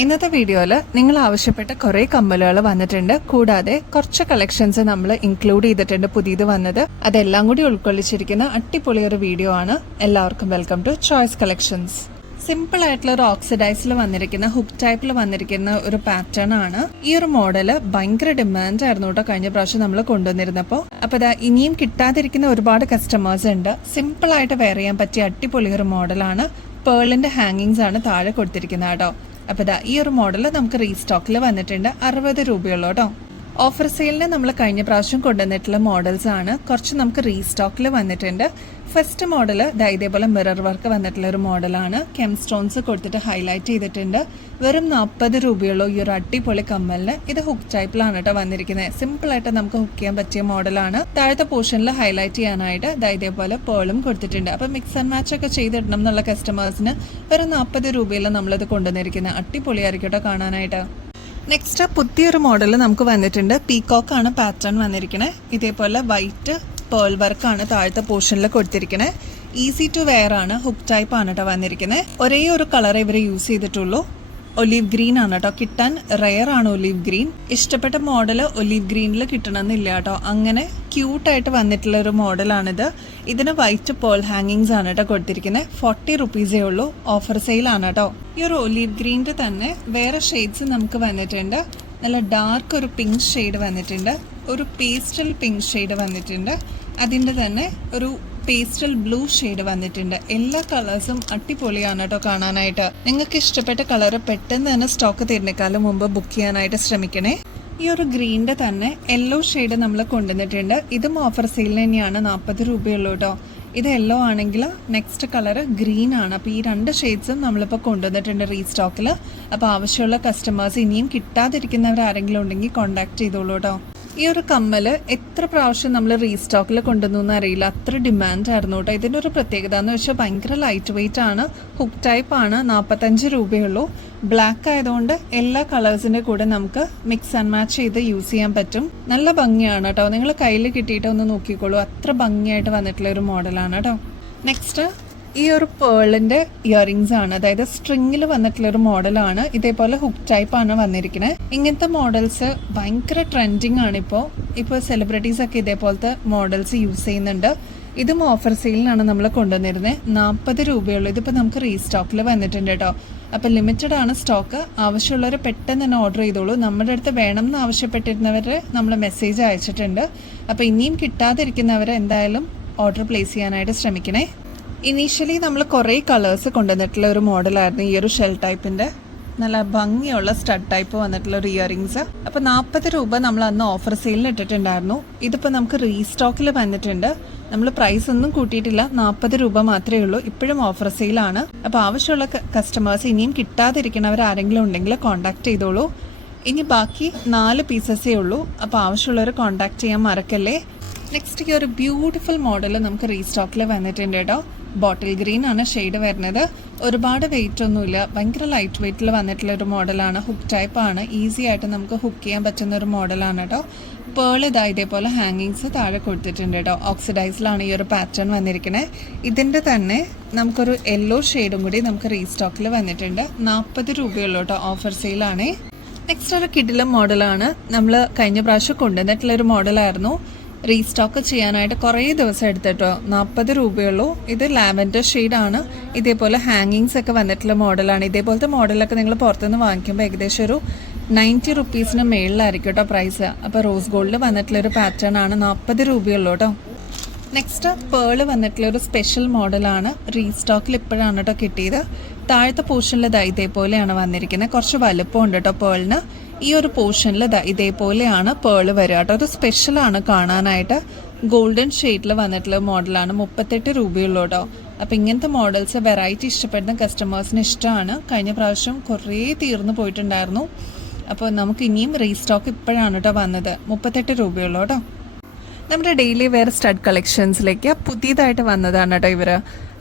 ഇന്നത്തെ വീഡിയോയിൽ നിങ്ങൾ ആവശ്യപ്പെട്ട കുറേ കമ്മലുകൾ വന്നിട്ടുണ്ട്. കൂടാതെ കുറച്ച് കളക്ഷൻസ് നമ്മൾ ഇൻക്ലൂഡ് ചെയ്തിട്ടുണ്ട് പുതിയത് വന്നത്. അതെല്ലാം കൂടി ഉൾക്കൊള്ളിച്ചിരിക്കുന്ന അടിപൊളി ഒരു വീഡിയോ ആണ്. എല്ലാവർക്കും welcome to choice collections. Simple ആയിട്ടുള്ള ഒരു ഓക്സിഡൈസിൽ വന്നിരിക്കുന്ന ഹുക്ക് ടൈപ്പിൽ വന്നിരിക്കുന്ന ഒരു പാറ്റേൺ ആണ്. ഈ ഒരു മോഡല് ഭയങ്കര ഡിമാൻഡ് ആയിരുന്നു കേട്ടോ കഴിഞ്ഞ പ്രാവശ്യം നമ്മൾ കൊണ്ടുവന്നിരുന്നപ്പോൾ. അപ്പൊ ഇതാ ഇനിയും കിട്ടാതിരിക്കുന്ന ഒരുപാട് കസ്റ്റമേഴ്സ് ഉണ്ട്. സിമ്പിൾ ആയിട്ട് വെയർ ചെയ്യാൻ പറ്റിയ അടിപൊളി ഒരു മോഡലാണ്. പേളിന്റെ ഹാങ്ങിങ്സ് ആണ് താഴെ കൊടുത്തിരിക്കുന്നത് കേട്ടോ. അപ്പൊ ഇതാ ഈ ഒരു മോഡൽ നമുക്ക് റീസ്റ്റോക്കിൽ വന്നിട്ടുണ്ട്. 60 രൂപയുള്ളൂ കേട്ടോ. ഓഫർ സെയിലിന് നമ്മൾ കഴിഞ്ഞ പ്രാവശ്യം കൊണ്ടുവന്നിട്ടുള്ള മോഡൽസ് ആണ്. കുറച്ച് നമുക്ക് റീസ്റ്റോക്കിൽ വന്നിട്ടുണ്ട്. ഫസ്റ്റ് മോഡൽ ഇതേപോലെ മിറർ വർക്ക് വന്നിട്ടുള്ള ഒരു മോഡലാണ്. കെം സ്റ്റോൺസ് കൊടുത്തിട്ട് ഹൈലൈറ്റ് ചെയ്തിട്ടുണ്ട്. വെറും 40 രൂപയുള്ളൂ ഈ ഒരു അടിപൊളി കമ്മലിന്. ഇത് ഹുക്ക് ടൈപ്പിലാണ് കേട്ടോ വന്നിരിക്കുന്നത്. സിമ്പിൾ ആയിട്ട് നമുക്ക് ഹുക്ക് ചെയ്യാൻ പറ്റിയ മോഡലാണ്. താഴത്തെ പോർഷനിൽ ഹൈലൈറ്റ് ചെയ്യാനായിട്ട് ഇതേപോലെ പേളും കൊടുത്തിട്ടുണ്ട്. അപ്പൊ മിക്സ് ആൻഡ് മാച്ച് ഒക്കെ ചെയ്തിടണം എന്നുള്ള കസ്റ്റമേഴ്സിന് വെറും 40 രൂപയിൽ നമ്മളിത് കൊണ്ടുവന്നിരിക്കുന്നത്. അടിപൊളിയായിരിക്കും കേട്ടോ കാണാനായിട്ട്. നെക്സ്റ്റ് പുതിയൊരു മോഡൽ നമുക്ക് വന്നിട്ടുണ്ട്. പീകോക്ക് ആണ് പാറ്റേൺ വന്നിരിക്കുന്നത്. ഇതേപോലെ വൈറ്റ് പേൾ വർക്കാണ് താഴത്തെ പോർഷനിൽ കൊടുത്തിരിക്കുന്നത്. ഈസി ടു വെയർ ആണ്. ഹുക്ക് ടൈപ്പ് ആണ് കേട്ടോ വന്നിരിക്കുന്നത്. ഒരേ ഒരു കളർ ഇവർ യൂസ് ചെയ്തിട്ടുള്ളൂ. ഒലീവ് ഗ്രീൻ ആണ് കേട്ടോ. കിട്ടാൻ റെയർ ആണ് ഒലീവ് ഗ്രീൻ. ഇഷ്ടപ്പെട്ട മോഡൽ ഒലീവ് ഗ്രീനിൽ കിട്ടണമെന്നില്ല കേട്ടോ. അങ്ങനെ ക്യൂട്ടായിട്ട് വന്നിട്ടുള്ള ഒരു മോഡലാണിത്. ഇതിന് വൈറ്റ് പേൾ ഹാങ്ങിങ്സ് ആണ് കേട്ടോ കൊടുത്തിരിക്കുന്നത്. 40 റുപ്പീസേ ഉള്ളൂ. ഓഫർ സെയിൽ ആണ് കേട്ടോ. ഈ ഒരു ഒലീവ് ഗ്രീനിന്റെ തന്നെ വേറെ ഷെയ്ഡ്സ് നമുക്ക് വന്നിട്ടുണ്ട്. നല്ല ഡാർക്ക് ഒരു പിങ്ക് ഷെയ്ഡ് വന്നിട്ടുണ്ട്. ഒരു പേസ്റ്റൽ പിങ്ക് ഷെയ്ഡ് വന്നിട്ടുണ്ട്. അതിൻ്റെ തന്നെ ഒരു പേസ്റ്റൽ ബ്ലൂ ഷെയ്ഡ് വന്നിട്ടുണ്ട്. എല്ലാ കളേഴ്സും അടിപൊളിയാണ് കേട്ടോ കാണാനായിട്ട്. നിങ്ങൾക്ക് ഇഷ്ടപ്പെട്ട കളർ പെട്ടെന്ന് തന്നെ സ്റ്റോക്ക് തീർന്നേക്കാളും മുമ്പ് ബുക്ക് ചെയ്യാനായിട്ട് ശ്രമിക്കണേ. ഈ ഒരു ഗ്രീനിന്റെ തന്നെ യെല്ലോ ഷെയ്ഡ് നമ്മൾ കൊണ്ടുവന്നിട്ടുണ്ട്. ഇതും ഓഫർ സെയിലിന് തന്നെയാണ്. 40 രൂപയുള്ളൂ കേട്ടോ. ഇത് യെല്ലോ ആണെങ്കിൽ നെക്സ്റ്റ് കളർ ഗ്രീൻ ആണ്. അപ്പോൾ ഈ രണ്ട് ഷെയ്ഡ്സും നമ്മളിപ്പോൾ കൊണ്ടുവന്നിട്ടുണ്ട് റീസ്റ്റോക്കിൽ. അപ്പോൾ ആവശ്യമുള്ള കസ്റ്റമേഴ്സ് ഇനിയും കിട്ടാതിരിക്കുന്നവർ ആരെങ്കിലും ഉണ്ടെങ്കിൽ കോൺടാക്ട് ചെയ്തോളൂ കേട്ടോ. ഈ ഒരു കമ്മല് എത്ര പ്രാവശ്യം നമ്മൾ റീസ്റ്റോക്കിൽ കൊണ്ടുവന്നു അറിയില്ല. അത്ര ഡിമാൻഡ് ആയിരുന്നു കേട്ടോ. ഇതിൻ്റെ ഒരു പ്രത്യേകത എന്ന് വെച്ചാൽ ഭയങ്കര ലൈറ്റ് വെയിറ്റ് ആണ്. ഹുക്ക് ടൈപ്പ് ആണ്. 45 രൂപയുള്ളൂ. ബ്ലാക്ക് ആയതുകൊണ്ട് എല്ലാ കളേഴ്സിന്റെ കൂടെ നമുക്ക് മിക്സ് ആൻഡ് മാച്ച് ചെയ്ത് യൂസ് ചെയ്യാൻ പറ്റും. നല്ല ഭംഗിയാണ് കേട്ടോ. നിങ്ങൾ കയ്യിൽ കിട്ടിയിട്ട് ഒന്ന് നോക്കിക്കോളൂ. അത്ര ഭംഗിയായിട്ട് വന്നിട്ടുള്ള ഒരു മോഡലാണ് കേട്ടോ. നെക്സ്റ്റ് ഈ ഒരു പേളിന്റെ ഇയറിങ്സ് ആണ്. അതായത് സ്ട്രിങ്ങിൽ വന്നിട്ടുള്ള ഒരു മോഡലാണ്. ഇതേപോലെ ഹുക്ക് ടൈപ്പ് ആണ് വന്നിരിക്കുന്നത്. ഇങ്ങനത്തെ മോഡൽസ് ഭയങ്കര ട്രെൻഡിങ് ആണ് ഇപ്പോൾ സെലിബ്രിറ്റീസ് ഒക്കെ ഇതേപോലത്തെ മോഡൽസ് യൂസ് ചെയ്യുന്നുണ്ട്. ഇതും ഓഫർ സെയിലിനാണ് നമ്മൾ കൊണ്ടുവന്നിരുന്നത്. 40 രൂപയുള്ളൂ. ഇതിപ്പോൾ നമുക്ക് റീസ്റ്റോക്കിൽ വന്നിട്ടുണ്ട് കേട്ടോ. അപ്പോൾ ലിമിറ്റഡ് ആണ് സ്റ്റോക്ക്. ആവശ്യമുള്ളവർ പെട്ടെന്ന് തന്നെ ഓർഡർ ചെയ്തോളൂ. നമ്മുടെ അടുത്ത് വേണം എന്ന് ആവശ്യപ്പെട്ടിരുന്നവർ നമ്മൾ മെസ്സേജ് അയച്ചിട്ടുണ്ട്. അപ്പോൾ ഇനിയും കിട്ടാതിരിക്കുന്നവർ എന്തായാലും ഓർഡർ പ്ലേസ് ചെയ്യാനായിട്ട് ശ്രമിക്കണേ. ഇനീഷ്യലി നമ്മൾ കുറേ കളേഴ്സ് കൊണ്ടുവന്നിട്ടുള്ള ഒരു മോഡലായിരുന്നു ഈ ഒരു ഷെൽ ടൈപ്പിന്റെ. നല്ല ഭംഗിയുള്ള സ്റ്റഡ് ടൈപ്പ് വന്നിട്ടുള്ള ഒരു ഇയറിങ്സ്. അപ്പോൾ 40 രൂപ നമ്മൾ അന്ന് ഓഫർ സെയിലിന് ഇട്ടിട്ടുണ്ടായിരുന്നു. ഇതിപ്പോൾ നമുക്ക് റീസ്റ്റോക്കിൽ വന്നിട്ടുണ്ട്. നമ്മൾ പ്രൈസ് ഒന്നും കൂട്ടിയിട്ടില്ല. 40 രൂപ മാത്രമേ ഉള്ളൂ. ഇപ്പോഴും ഓഫർ സെയിലാണ്. അപ്പോൾ ആവശ്യമുള്ള കസ്റ്റമേഴ്സ് ഇനിയും കിട്ടാതിരിക്കുന്നവർ ആരെങ്കിലും ഉണ്ടെങ്കിൽ കോൺടാക്ട് ചെയ്തോളൂ. ഇനി ബാക്കി 4 പീസസേ ഉള്ളൂ. അപ്പോൾ ആവശ്യമുള്ളവർ കോൺടാക്ട് ചെയ്യാൻ മറക്കല്ലേ. നെക്സ്റ്റ് ഈ ഒരു ബ്യൂട്ടിഫുൾ മോഡൽ നമുക്ക് റീസ്റ്റോക്കിൽ വന്നിട്ടുണ്ട് കേട്ടോ. ബോട്ടിൽ ഗ്രീൻ ആണ് ഷെയ്ഡ് വരുന്നത്. ഒരുപാട് വെയിറ്റ് ഒന്നുമില്ല. ഭയങ്കര ലൈറ്റ് വെയിറ്റിൽ വന്നിട്ടുള്ള ഒരു മോഡലാണ്. ഹുക്ക് ടൈപ്പ് ആണ്. ഈസി ആയിട്ട് നമുക്ക് ഹുക്ക് ചെയ്യാൻ പറ്റുന്ന ഒരു മോഡലാണ് കേട്ടോ. പേൾ ഇതേപോലെ ഹാങ്ങിങ്സ് താഴെ കൊടുത്തിട്ടുണ്ട് കേട്ടോ. ഓക്സിഡൈസിലാണ് ഈ ഒരു പാറ്റേൺ വന്നിരിക്കുന്നത്. ഇതിൻ്റെ തന്നെ നമുക്കൊരു യെല്ലോ ഷെയ്ഡും കൂടി നമുക്ക് റീസ്റ്റോക്കിൽ വന്നിട്ടുണ്ട്. 40 രൂപയുള്ളൂ കേട്ടോ. ഓഫർ സെയിലാണ്. നെക്സ്റ്റ് ഒരു കിഡിലും മോഡലാണ്. നമ്മൾ കഴിഞ്ഞ പ്രാവശ്യം കൊണ്ടുവന്നിട്ടുള്ള ഒരു മോഡലായിരുന്നു. റീസ്റ്റോക്ക് ചെയ്യാനായിട്ട് കുറേ ദിവസം എടുത്തിട്ടോ. 40 രൂപയുള്ളൂ. ഇത് ലാവൻഡർ ഷെയ്ഡാണ്. ഇതേപോലെ ഹാങ്ങിങ്സ് ഒക്കെ വന്നിട്ടുള്ള മോഡലാണ്. ഇതേപോലത്തെ മോഡലൊക്കെ നിങ്ങൾ പുറത്തുനിന്ന് വാങ്ങിക്കുമ്പോൾ ഏകദേശം ഒരു 90 റുപ്പീസിന് മേളിലായിരിക്കും കേട്ടോ പ്രൈസ്. അപ്പോൾ റോസ് ഗോൾഡിൽ വന്നിട്ടുള്ള ഒരു പാറ്റേൺ ആണ്. 40 രൂപയുള്ളൂ കേട്ടോ. നെക്സ്റ്റ് പേള് വന്നിട്ടുള്ള ഒരു സ്പെഷ്യൽ മോഡലാണ്. റീസ്റ്റോക്കിൽ ഇപ്പോഴാണ് കേട്ടോ കിട്ടിയത്. താഴത്തെ പോർഷനിൽ ഇതേപോലെയാണ് വന്നിരിക്കുന്നത്. കുറച്ച് വലുപ്പമുണ്ട് കേട്ടോ പേളിന്. ഈ ഒരു പോർഷനിൽ ഇതേപോലെയാണ് പേള് വരിക കേട്ടോ. ഒരു സ്പെഷ്യലാണ് കാണാനായിട്ട്. ഗോൾഡൻ ഷെയ്ഡിൽ വന്നിട്ടുള്ള മോഡലാണ്. 38 രൂപയുള്ളൂ കേട്ടോ. അപ്പം ഇങ്ങനത്തെ മോഡൽസ് വെറൈറ്റി ഇഷ്ടപ്പെടുന്ന കസ്റ്റമേഴ്സിന് ഇഷ്ടമാണ്. കഴിഞ്ഞ പ്രാവശ്യം കുറേ തീർന്നു പോയിട്ടുണ്ടായിരുന്നു. അപ്പോൾ നമുക്ക് ഇനിയും റീസ്റ്റോക്ക് ഇപ്പോഴാണ് കേട്ടോ വന്നത്. 38 രൂപയുള്ളൂ കേട്ടോ. നമ്മുടെ ഡെയിലി വെയർ സ്റ്റഡ് കളക്ഷൻസിലേക്ക് പുതിയതായിട്ട് വന്നതാണ് കേട്ടോ ഇവർ.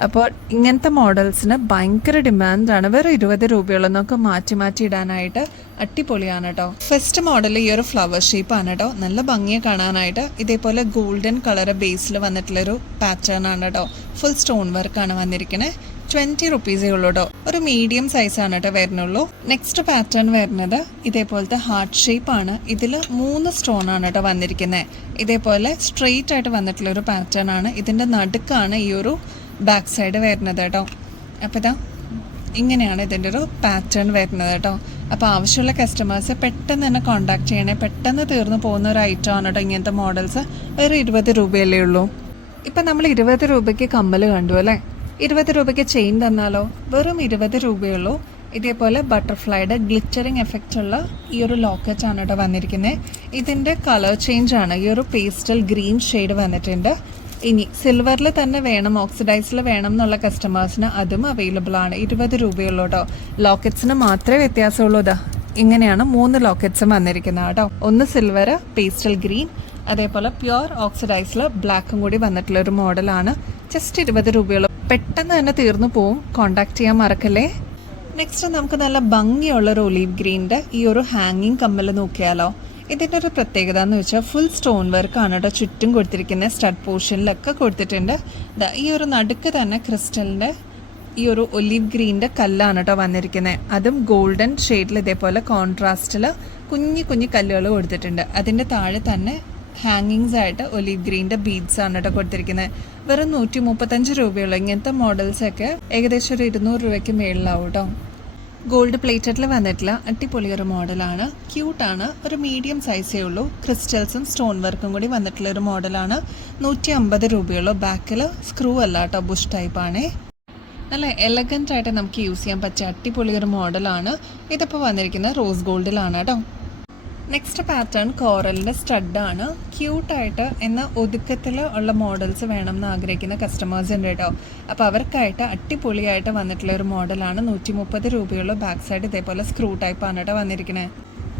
അപ്പോൾ ഇങ്ങനത്തെ മോഡൽസിന് ഭയങ്കര ഡിമാൻഡാണ്. വെറും 20 രൂപയുള്ളൂ. നമുക്ക് മാറ്റി മാറ്റി ഇടാനായിട്ട് അടിപൊളിയാണ് കേട്ടോ. ഫസ്റ്റ് മോഡൽ ഈ ഒരു ഫ്ലവർ ഷേപ്പാണ് കേട്ടോ. നല്ല ഭംഗിയെ കാണാനായിട്ട്. ഇതേപോലെ ഗോൾഡൻ കളർ ബേസിൽ വന്നിട്ടുള്ളൊരു പാറ്റേൺ ആണ് കേട്ടോ. ഫുൾ സ്റ്റോൺ വർക്കാണ് വന്നിരിക്കുന്നത്. ₹20 ഉള്ളൂ കേട്ടോ. ഒരു മീഡിയം സൈസാണ് കേട്ടോ വരുന്നുള്ളൂ. നെക്സ്റ്റ് പാറ്റേൺ വരുന്നത് ഇതേപോലത്തെ ഹാർട്ട് ഷേപ്പ് ആണ്. ഇതിൽ 3 സ്റ്റോൺ ആണ് കേട്ടോ വന്നിരിക്കുന്നത്. ഇതേപോലെ സ്ട്രെയിറ്റ് ആയിട്ട് വന്നിട്ടുള്ള ഒരു പാറ്റേൺ ആണ്. ഇതിൻ്റെ നടുക്കാണ് ഈ ഒരു ബാക്ക് സൈഡ് വരുന്നത് കേട്ടോ. അപ്പോൾ ഇതാ ഇങ്ങനെയാണ് ഇതിൻ്റെ ഒരു പാറ്റേൺ വരുന്നത് കേട്ടോ. അപ്പോൾ ആവശ്യമുള്ള കസ്റ്റമേഴ്സ് പെട്ടെന്ന് തന്നെ കോൺടാക്ട് ചെയ്യണേ. പെട്ടെന്ന് തീർന്നു പോകുന്ന ഒരു ഐറ്റം ആണ് കേട്ടോ ഇങ്ങനത്തെ മോഡൽസ്. ഒരു ₹20 ഉള്ളൂ. ഇപ്പം നമ്മൾ ₹20 കമ്മൽ കണ്ടു അല്ലേ. ₹20 ചെയിൻ തന്നാലോ? വെറും ₹20 ഉള്ളൂ. ഇതേപോലെ ബട്ടർഫ്ലൈയുടെ ഗ്ലിറ്ററിങ് എഫക്റ്റ് ഉള്ള ഈ ഒരു ലോക്കറ്റ് ആണ് കേട്ടോ വന്നിരിക്കുന്നത്. ഇതിൻ്റെ കളർ ചേഞ്ച് ആണ്. ഈ ഒരു പേസ്റ്റൽ ഗ്രീൻ ഷെയ്ഡ് വന്നിട്ടുണ്ട്. ഇനി സിൽവറിൽ തന്നെ വേണം, ഓക്സിഡൈസിൽ വേണം എന്നുള്ള കസ്റ്റമേഴ്സിന് അതും അവൈലബിൾ ആണ്. ₹20 ഉള്ളൂ കേട്ടോ. ലോക്കറ്റ്സിന് മാത്രമേ വ്യത്യാസമുള്ളൂ. ഇതാ ഇങ്ങനെയാണ് 3 ലോക്കറ്റ്സും വന്നിരിക്കുന്നത് കേട്ടോ. ഒന്ന് സിൽവർ, പേസ്റ്റൽ ഗ്രീൻ, അതേപോലെ പ്യുവർ ഓക്സിഡൈസിൽ ബ്ലാക്കും കൂടി വന്നിട്ടുള്ള ഒരു മോഡലാണ്. ജസ്റ്റ് ₹20 ഉള്ളൂ. പെട്ടെന്ന് തന്നെ തീർന്നു പോവും. കോണ്ടാക്ട് ചെയ്യാൻ മറക്കല്ലേ. നെക്സ്റ്റ് നമുക്ക് നല്ല ഭംഗിയുള്ള ഒരു ഒലീവ് ഗ്രീനിൻ്റെ ഈ ഒരു ഹാങ്ങിങ് കമ്മൽ നോക്കിയാലോ. ഇതിൻ്റെ ഒരു പ്രത്യേകത എന്ന് വെച്ചാൽ ഫുൾ സ്റ്റോൺ വർക്കാണ് കേട്ടോ ചുറ്റും കൊടുത്തിരിക്കുന്നത്. സ്റ്റഡ് പോർഷനിലൊക്കെ കൊടുത്തിട്ടുണ്ട്. ഈ ഒരു നടുക്ക് തന്നെ ക്രിസ്റ്റലിൻ്റെ ഈ ഒരു ഒലീവ് ഗ്രീനിൻ്റെ കല്ലാണ് കേട്ടോ വന്നിരിക്കുന്നത്. അതും ഗോൾഡൻ ഷെയ്ഡിൽ ഇതേപോലെ കോൺട്രാസ്റ്റിൽ കുഞ്ഞു കുഞ്ഞു കല്ലുകൾ കൊടുത്തിട്ടുണ്ട്. അതിൻ്റെ താഴെ തന്നെ ഹാങ്ങിങ്സ് ആയിട്ട് ഒലീവ് ഗ്രീനിൻ്റെ ബീഡ്സ് ആണ് കേട്ടോ കൊടുത്തിരിക്കുന്നത്. വെറും ₹135 ഉള്ളൂ. ഇങ്ങനത്തെ മോഡൽസൊക്കെ ഏകദേശം ഒരു ₹200 മേളിലാവും കേട്ടോ. ഗോൾഡ് പ്ലേറ്റഡിൽ വന്നിട്ടുള്ള അടിപൊളി ഒരു മോഡലാണ്. ക്യൂട്ടാണ്. ഒരു മീഡിയം സൈസേ ഉള്ളൂ. ക്രിസ്റ്റൽസും സ്റ്റോൺ വർക്കും കൂടി വന്നിട്ടുള്ള ഒരു മോഡലാണ്. ₹150 ഉള്ളൂ. ബാക്കിൽ സ്ക്രൂ അല്ല കേട്ടോ, ബുഷ് ടൈപ്പാണേ. നല്ല എലഗൻ്റ് ആയിട്ട് നമുക്ക് യൂസ് ചെയ്യാൻ പറ്റിയ അടിപൊളി ഒരു മോഡലാണ്. ഇതിപ്പോൾ വന്നിരിക്കുന്നത് റോസ് ഗോൾഡിലാണ് കേട്ടോ. Next pattern കോറലിൻ്റെ സ്റ്റഡാണ്. ക്യൂട്ടായിട്ട് എന്നാൽ ഒതുക്കത്തിൽ ഉള്ള മോഡൽസ് വേണം എന്ന് ആഗ്രഹിക്കുന്ന കസ്റ്റമേഴ്സ് ഉണ്ട് കേട്ടോ. അപ്പോൾ അവർക്കായിട്ട് അടിപൊളിയായിട്ട് വന്നിട്ടുള്ള ഒരു മോഡലാണ്. ₹130 ഉള്ള. ബാക്ക് സൈഡ് ഇതേപോലെ സ്ക്രൂ ടൈപ്പാണ് കേട്ടോ വന്നിരിക്കുന്നത്.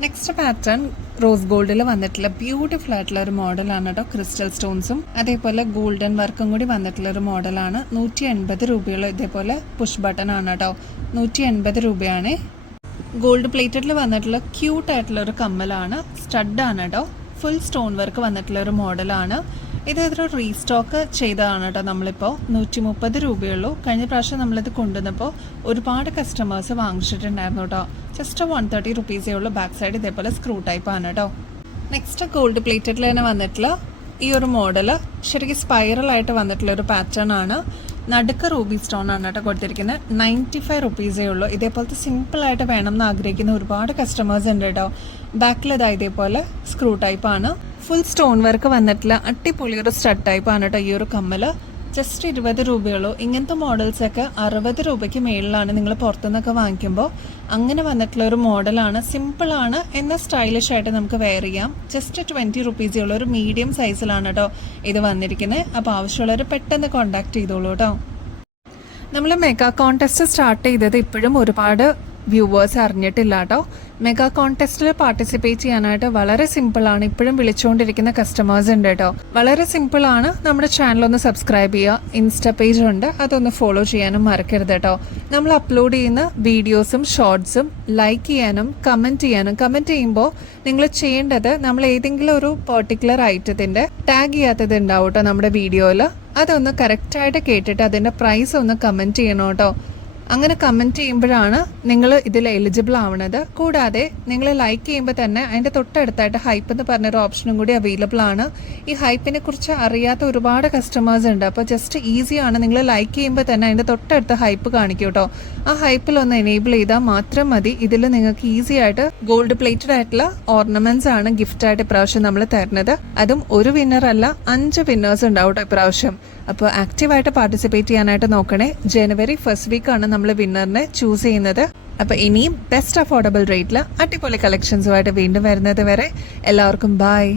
നെക്സ്റ്റ് പാറ്റേൺ റോസ് ഗോൾഡിൽ വന്നിട്ടുള്ള ബ്യൂട്ടിഫുൾ ആയിട്ടുള്ള ഒരു മോഡലാണ് കേട്ടോ. ക്രിസ്റ്റൽ സ്റ്റോൺസും അതേപോലെ ഗോൾഡൻ വർക്കും കൂടി വന്നിട്ടുള്ള ഒരു മോഡലാണ്. ₹180 ഉള്ള. ഇതേപോലെ പുഷ് ബട്ടൺ ആണ് കേട്ടോ. ₹180 ഗോൾഡ് പ്ലേറ്റഡിൽ വന്നിട്ടുള്ള ക്യൂട്ടായിട്ടുള്ള ഒരു കമ്മലാണ്. സ്റ്റഡാണ് കേട്ടോ. ഫുൾ സ്റ്റോൺ വർക്ക് വന്നിട്ടുള്ള ഒരു മോഡലാണ്. ഇത് ഇതൊരു റീസ്റ്റോക്ക് ചെയ്തതാണ് കേട്ടോ. നമ്മളിപ്പോൾ ₹130 ഉള്ളൂ. കഴിഞ്ഞ പ്രാവശ്യം നമ്മളിത് കൊണ്ടുവന്നപ്പോൾ ഒരുപാട് കസ്റ്റമേഴ്സ് വാങ്ങിച്ചിട്ടുണ്ടായിരുന്നു കേട്ടോ. ജസ്റ്റ് ₹130 ഉള്ളൂ. ബാക്ക് സൈഡ് ഇതേപോലെ സ്ക്രൂ ടൈപ്പ് ആണ് കേട്ടോ. നെക്സ്റ്റ് ഗോൾഡ് പ്ലേറ്റഡിൽ തന്നെ വന്നിട്ടുള്ള ഈ ഒരു മോഡൽ ശരിക്കും സ്പൈറൽ ആയിട്ട് വന്നിട്ടുള്ള ഒരു പാറ്റേൺ ആണ്. നടുക്ക് റൂബി സ്റ്റോൺ ആണ് കേട്ടോ കൊടുത്തിരിക്കുന്നത്. ₹95 ഉള്ളൂ. ഇതേപോലത്തെ സിമ്പിളായിട്ട് വേണം എന്ന് ആഗ്രഹിക്കുന്ന ഒരുപാട് കസ്റ്റമേഴ്സ് ഉണ്ട് കേട്ടോ. ബാക്കിൽ ഇതേപോലെ സ്ക്രൂ ടൈപ്പാണ്. ഫുൾ സ്റ്റോൺ വർക്ക് വന്നിട്ടുള്ള അടിപൊളി ഒരു സ്റ്റഡ് ടൈപ്പാണ് കേട്ടോ ഈ ഒരു കമ്മൽ. ജസ്റ്റ് ₹20 ഉള്ളൂ. ഇങ്ങനത്തെ മോഡൽസൊക്കെ ₹60 മേളിലാണ് നിങ്ങൾ പുറത്തുനിന്നൊക്കെ വാങ്ങിക്കുമ്പോൾ. അങ്ങനെ വന്നിട്ടുള്ള ഒരു മോഡലാണ്. സിമ്പിളാണ് എന്നാൽ സ്റ്റൈലിഷ് ആയിട്ട് നമുക്ക് വെയർ ചെയ്യാം. ജസ്റ്റ് ₹20 ഉള്ള. ഒരു മീഡിയം സൈസിലാണ് കേട്ടോ ഇത് വന്നിരിക്കുന്നത്. അപ്പോൾ ആവശ്യമുള്ളവർ പെട്ടെന്ന് കോൺടാക്ട് ചെയ്തോളൂ കേട്ടോ. നമ്മൾ മെഗാ കോൺടെസ്റ്റ് സ്റ്റാർട്ട് ചെയ്തത് ഇപ്പോഴും ഒരുപാട് വ്യൂവേഴ്സ് അറിഞ്ഞിട്ടില്ല കേട്ടോ. മെഗാ കോൺടെസ്റ്റിൽ പാർട്ടിസിപ്പേറ്റ് ചെയ്യാനായിട്ട് വളരെ സിമ്പിളാണ്. ഇപ്പോഴും വിളിച്ചുകൊണ്ടിരിക്കുന്ന കസ്റ്റമേഴ്സ് ഉണ്ട് കേട്ടോ. വളരെ സിമ്പിളാണ്. നമ്മുടെ ചാനൽ ഒന്ന് സബ്സ്ക്രൈബ് ചെയ്യുക. ഇൻസ്റ്റാ പേജ് ഉണ്ട്, അതൊന്ന് ഫോളോ ചെയ്യാനും മറക്കരുത് കേട്ടോ. നമ്മൾ അപ്ലോഡ് ചെയ്യുന്ന വീഡിയോസും ഷോർട്സും ലൈക്ക് ചെയ്യാനും കമൻറ്റ് ചെയ്യാനും. കമൻറ്റ് ചെയ്യുമ്പോൾ നിങ്ങൾ ചെയ്യേണ്ടത് നമ്മൾ ഏതെങ്കിലും ഒരു പെർട്ടിക്കുലർ ഐറ്റത്തിൻ്റെ ടാഗ് ചെയ്യാത്തത് ഉണ്ടാവും കേട്ടോ നമ്മുടെ വീഡിയോയിൽ. അതൊന്ന് കറക്റ്റായിട്ട് കേട്ടിട്ട് അതിൻ്റെ പ്രൈസ് ഒന്ന് കമൻറ്റ് ചെയ്യണം കേട്ടോ. അങ്ങനെ കമൻറ്റ് ചെയ്യുമ്പോഴാണ് നിങ്ങൾ ഇതിൽ എലിജിബിൾ ആവണത്. കൂടാതെ നിങ്ങൾ ലൈക്ക് ചെയ്യുമ്പോൾ തന്നെ അതിൻ്റെ തൊട്ടടുത്തായിട്ട് ഹൈപ്പ് എന്ന് പറഞ്ഞൊരു ഓപ്ഷനും കൂടി അവൈലബിൾ ആണ്. ഈ ഹൈപ്പിനെ കുറിച്ച് അറിയാത്ത ഒരുപാട് കസ്റ്റമേഴ്സ് ഉണ്ട്. അപ്പോൾ ജസ്റ്റ് ഈസിയാണ്. നിങ്ങൾ ലൈക്ക് ചെയ്യുമ്പോൾ തന്നെ അതിൻ്റെ തൊട്ടടുത്ത് ഹൈപ്പ് കാണിക്കും കേട്ടോ. ആ ഹൈപ്പിൽ ഒന്ന് എനേബിൾ ചെയ്താൽ മാത്രം മതി. ഇതിൽ നിങ്ങൾക്ക് ഈസി ആയിട്ട് ഗോൾഡ് പ്ലേറ്റഡ് ആയിട്ടുള്ള ഓർണമെന്റ്സ് ആണ് ഗിഫ്റ്റായിട്ട് ഇപ്രാവശ്യം നമ്മൾ തരുന്നത്. അതും ഒരു വിന്നർ അല്ല, 5 വിന്നേഴ്സ് ഉണ്ടാവും കേട്ടോ ഇപ്രാവശ്യം. അപ്പോൾ ആക്റ്റീവായിട്ട് പാർട്ടിസിപ്പേറ്റ് ചെയ്യാനായിട്ട് നോക്കണേ. ജനുവരി 1st വീക്കാണ് നമ്മൾ വിന്നറിനെ ചൂസ് ചെയ്യുന്നത്. അപ്പോൾ ഇനിയും ബെസ്റ്റ് അഫോർഡബിൾ റേറ്റിൽ അടിപൊളി കളക്ഷൻസുമായിട്ട് വീണ്ടും വരുന്നത് വരെ എല്ലാവർക്കും ബൈ.